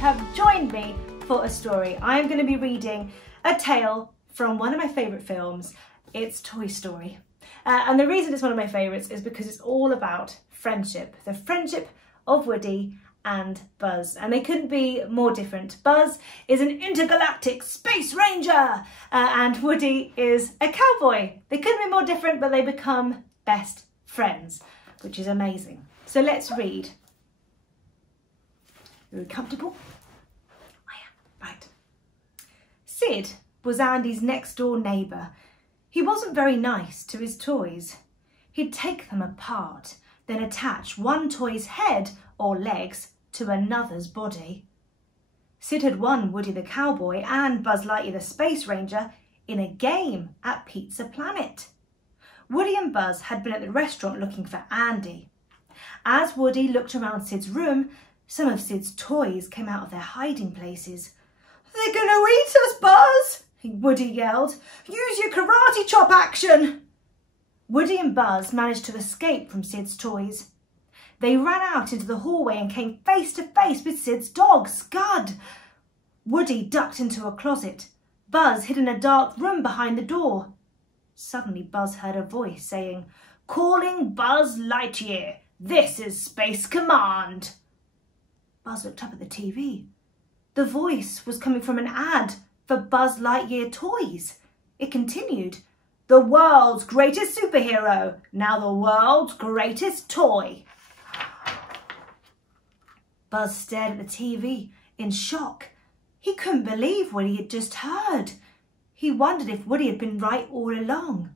have joined me for a story. I'm going to be reading a tale from one of my favourite films. It's Toy Story. And the reason it's one of my favourites is because it's all about friendship. The friendship of Woody and Buzz. And they couldn't be more different. Buzz is an intergalactic space ranger and Woody is a cowboy. They couldn't be more different, but they become best friends, which is amazing. So let's read. Are you comfortable? Right. Sid was Andy's next door neighbour. He wasn't very nice to his toys. He'd take them apart, then attach one toy's head or legs to another's body. Sid had won Woody the Cowboy and Buzz Lightyear the Space Ranger in a game at Pizza Planet. Woody and Buzz had been at the restaurant looking for Andy. As Woody looked around Sid's room, some of Sid's toys came out of their hiding places. "They're gonna eat us, Buzz!" Woody yelled. "Use your karate chop action!" Woody and Buzz managed to escape from Sid's toys. They ran out into the hallway and came face to face with Sid's dog, Scud. Woody ducked into a closet. Buzz hid in a dark room behind the door. Suddenly Buzz heard a voice saying, "Calling Buzz Lightyear. This is Space Command." Buzz looked up at the TV. The voice was coming from an ad for Buzz Lightyear toys. It continued, "The world's greatest superhero, now the world's greatest toy." Buzz stared at the TV in shock. He couldn't believe what he had just heard. He wondered if Woody had been right all along.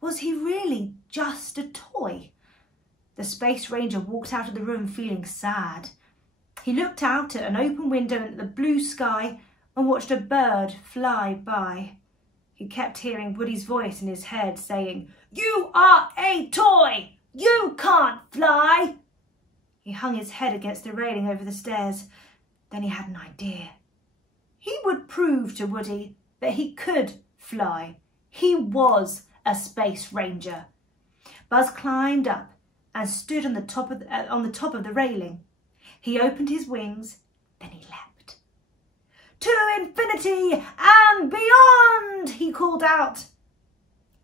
Was he really just a toy? The Space Ranger walked out of the room feeling sad. He looked out at an open window at the blue sky and watched a bird fly by. He kept hearing Woody's voice in his head saying, "You are a toy! You can't fly!" He hung his head against the railing over the stairs. Then he had an idea. He would prove to Woody that he could fly. He was a Space Ranger. Buzz climbed up and stood on the top of the railing. He opened his wings, then he leapt. "To infinity and beyond!" he called out.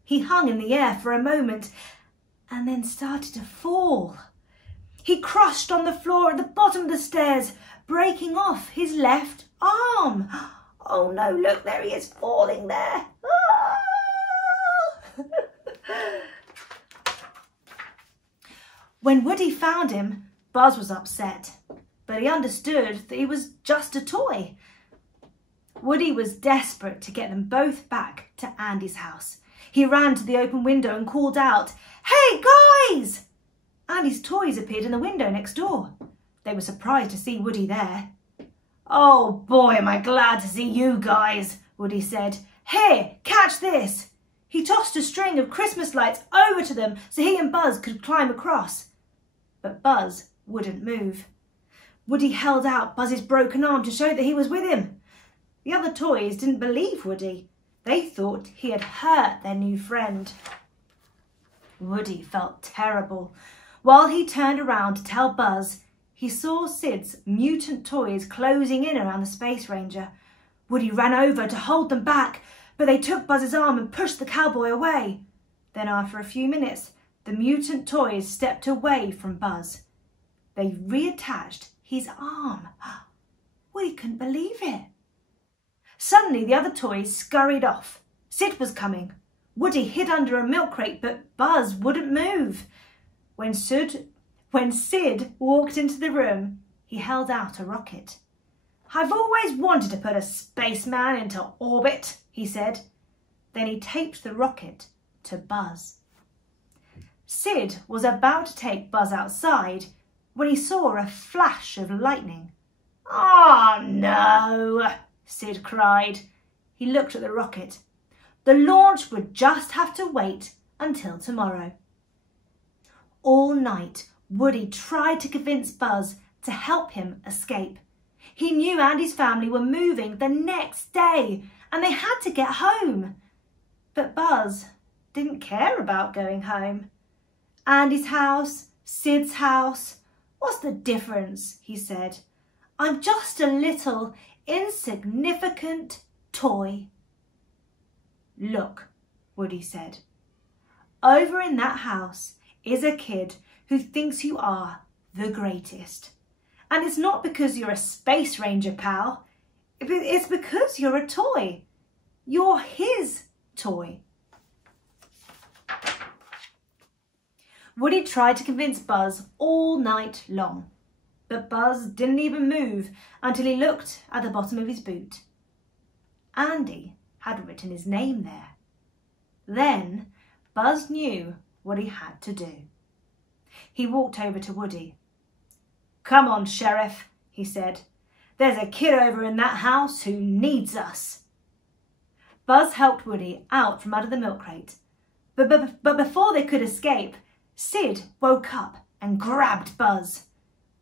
He hung in the air for a moment and then started to fall. He crashed on the floor at the bottom of the stairs, breaking off his left arm. Oh no, look, there he is falling there. Ah! When Woody found him, Buzz was upset, but he understood that he was just a toy. Woody was desperate to get them both back to Andy's house. He ran to the open window and called out, "Hey guys!" Andy's toys appeared in the window next door. They were surprised to see Woody there. "Oh boy, am I glad to see you guys," Woody said. "Here, catch this." He tossed a string of Christmas lights over to them so he and Buzz could climb across. But Buzz wouldn't move. Woody held out Buzz's broken arm to show that he was with him. The other toys didn't believe Woody. They thought he had hurt their new friend. Woody felt terrible. While he turned around to tell Buzz, he saw Sid's mutant toys closing in around the Space Ranger. Woody ran over to hold them back, but they took Buzz's arm and pushed the cowboy away. Then after a few minutes, the mutant toys stepped away from Buzz. They reattached his arm. Woody couldn't believe it. Suddenly, the other toys scurried off. Sid was coming. Woody hid under a milk crate, but Buzz wouldn't move. When Sid walked into the room, he held out a rocket. "I've always wanted to put a spaceman into orbit," he said. Then he taped the rocket to Buzz. Sid was about to take Buzz outside when he saw a flash of lightning. "Oh no!" Sid cried. He looked at the rocket. The launch would just have to wait until tomorrow. All night, Woody tried to convince Buzz to help him escape. He knew Andy's family were moving the next day and they had to get home. But Buzz didn't care about going home. Andy's house, Sid's house. "What's the difference?" he said. I'm just a little insignificant toy." "Look," Woody said. "Over in that house is a kid who thinks you are the greatest. And it's not because you're a space ranger, pal. It's because you're a toy. You're his toy." Woody tried to convince Buzz all night long, but Buzz didn't even move until he looked at the bottom of his boot. Andy had written his name there. Then Buzz knew what he had to do. He walked over to Woody. "Come on, Sheriff," he said. "There's a kid over in that house who needs us." Buzz helped Woody out from under the milk crate, but before they could escape, Sid woke up and grabbed Buzz.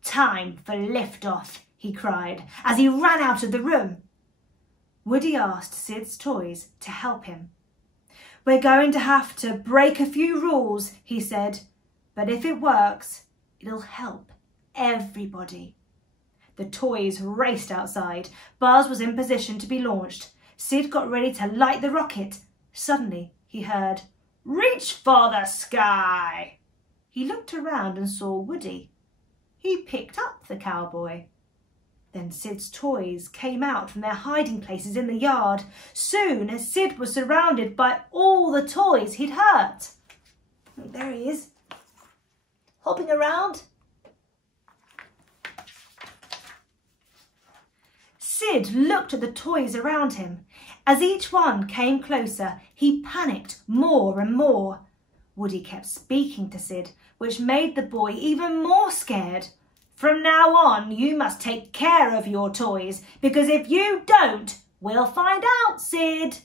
"Time for liftoff," he cried as he ran out of the room. Woody asked Sid's toys to help him. "We're going to have to break a few rules," he said, "but if it works, it'll help everybody." The toys raced outside. Buzz was in position to be launched. Sid got ready to light the rocket. Suddenly he heard, "Reach for the sky!" He looked around and saw Woody. He picked up the cowboy. Then Sid's toys came out from their hiding places in the yard. Soon Sid was surrounded by all the toys he'd hurt. There he is, hopping around. Sid looked at the toys around him. As each one came closer, he panicked more and more. Woody kept speaking to Sid, which made the boy even more scared. "From now on, you must take care of your toys, because if you don't, we'll find out, Sid."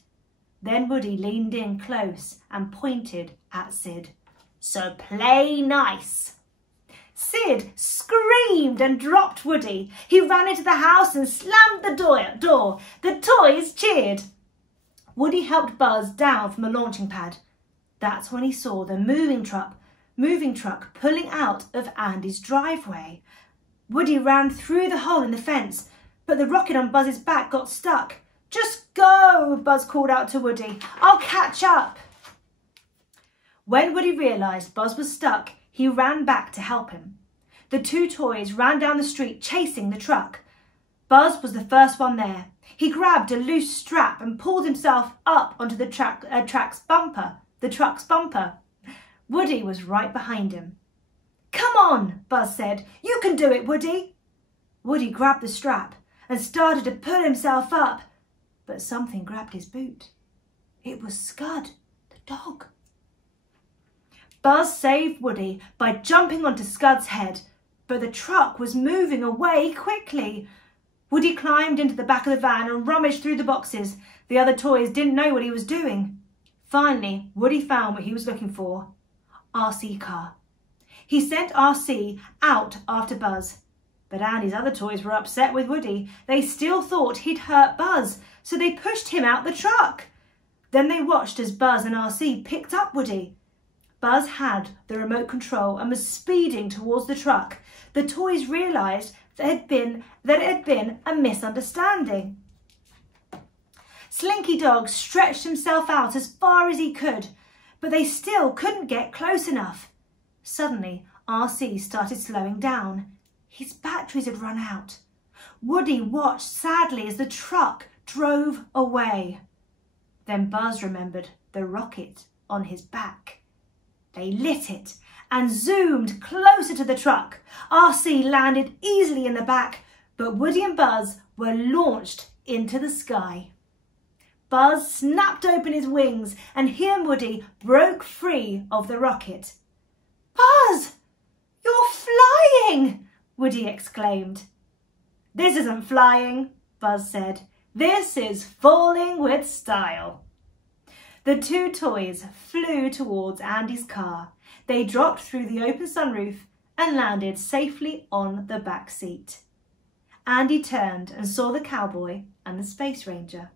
Then Woody leaned in close and pointed at Sid. "So play nice." Sid screamed and dropped Woody. He ran into the house and slammed the door. The toys cheered. Woody helped Buzz down from the launching pad. That's when he saw the moving truck pulling out of Andy's driveway. Woody ran through the hole in the fence, but the rocket on Buzz's back got stuck. "Just go," Buzz called out to Woody. "I'll catch up." When Woody realised Buzz was stuck, he ran back to help him. The two toys ran down the street chasing the truck. Buzz was the first one there. He grabbed a loose strap and pulled himself up onto the truck's bumper. Woody was right behind him. "Come on," Buzz said. "You can do it, Woody." Woody grabbed the strap and started to pull himself up, but something grabbed his boot. It was Scud, the dog. Buzz saved Woody by jumping onto Scud's head, but the truck was moving away quickly. Woody climbed into the back of the van and rummaged through the boxes. The other toys didn't know what he was doing. Finally, Woody found what he was looking for: RC car. He sent RC out after Buzz, but Andy's other toys were upset with Woody. They still thought he'd hurt Buzz, so they pushed him out the truck. Then they watched as Buzz and RC picked up Woody. Buzz had the remote control and was speeding towards the truck. The toys realised that it had been a misunderstanding. Slinky Dog stretched himself out as far as he could, but they still couldn't get close enough. Suddenly, RC started slowing down. His batteries had run out. Woody watched sadly as the truck drove away. Then Buzz remembered the rocket on his back. They lit it and zoomed closer to the truck. RC landed easily in the back, but Woody and Buzz were launched into the sky. Buzz snapped open his wings and he and Woody broke free of the rocket. "Buzz, you're flying!" Woody exclaimed. "This isn't flying," Buzz said. "This is falling with style." The two toys flew towards Andy's car. They dropped through the open sunroof and landed safely on the back seat. Andy turned and saw the cowboy and the space ranger.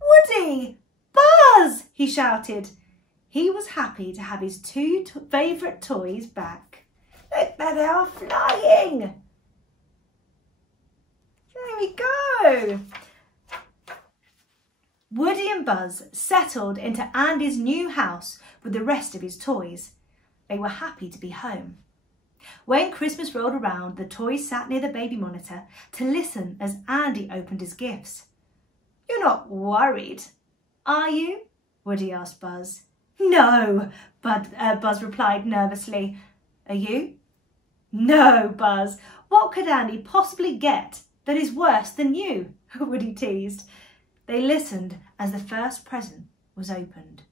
"Woody! Buzz!" he shouted. He was happy to have his two favourite toys back. "Look, there they are flying!" we go. Woody and Buzz settled into Andy's new house with the rest of his toys. They were happy to be home. When Christmas rolled around, the toys sat near the baby monitor to listen as Andy opened his gifts. "You're not worried, are you?" Woody asked Buzz. "No," Buzz replied nervously. "Are you?" "No, Buzz. What could Andy possibly get that is worse than you?" Woody teased. They listened as the first present was opened.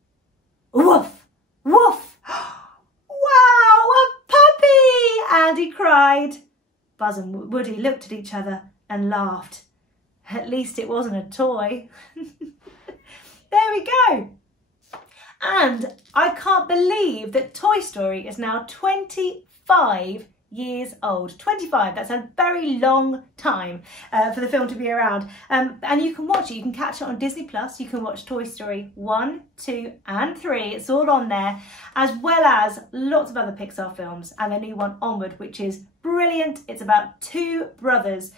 "Woof! Woof! Wow, a puppy!" Andy cried. Buzz and Woody looked at each other and laughed. At least it wasn't a toy. There we go. And I can't believe that Toy Story is now 25 years old. 25, that's a very long time for the film to be around. And you can watch it, you can catch it on Disney Plus. You can watch Toy Story 1, 2 and 3, it's all on there, as well as lots of other Pixar films and the new one Onward, which is brilliant. It's about two brothers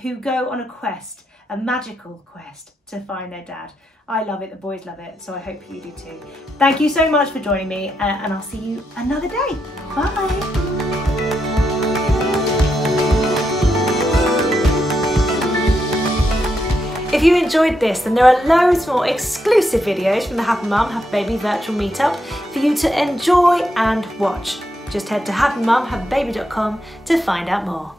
who go on a quest, a magical quest, to find their dad. I love it, the boys love it, so I hope you do too. Thank you so much for joining me, and I'll see you another day. Bye. If you enjoyed this, then there are loads more exclusive videos from the Happy Mum, Happy Baby virtual meetup for you to enjoy and watch. Just head to happymumhappybaby.com to find out more.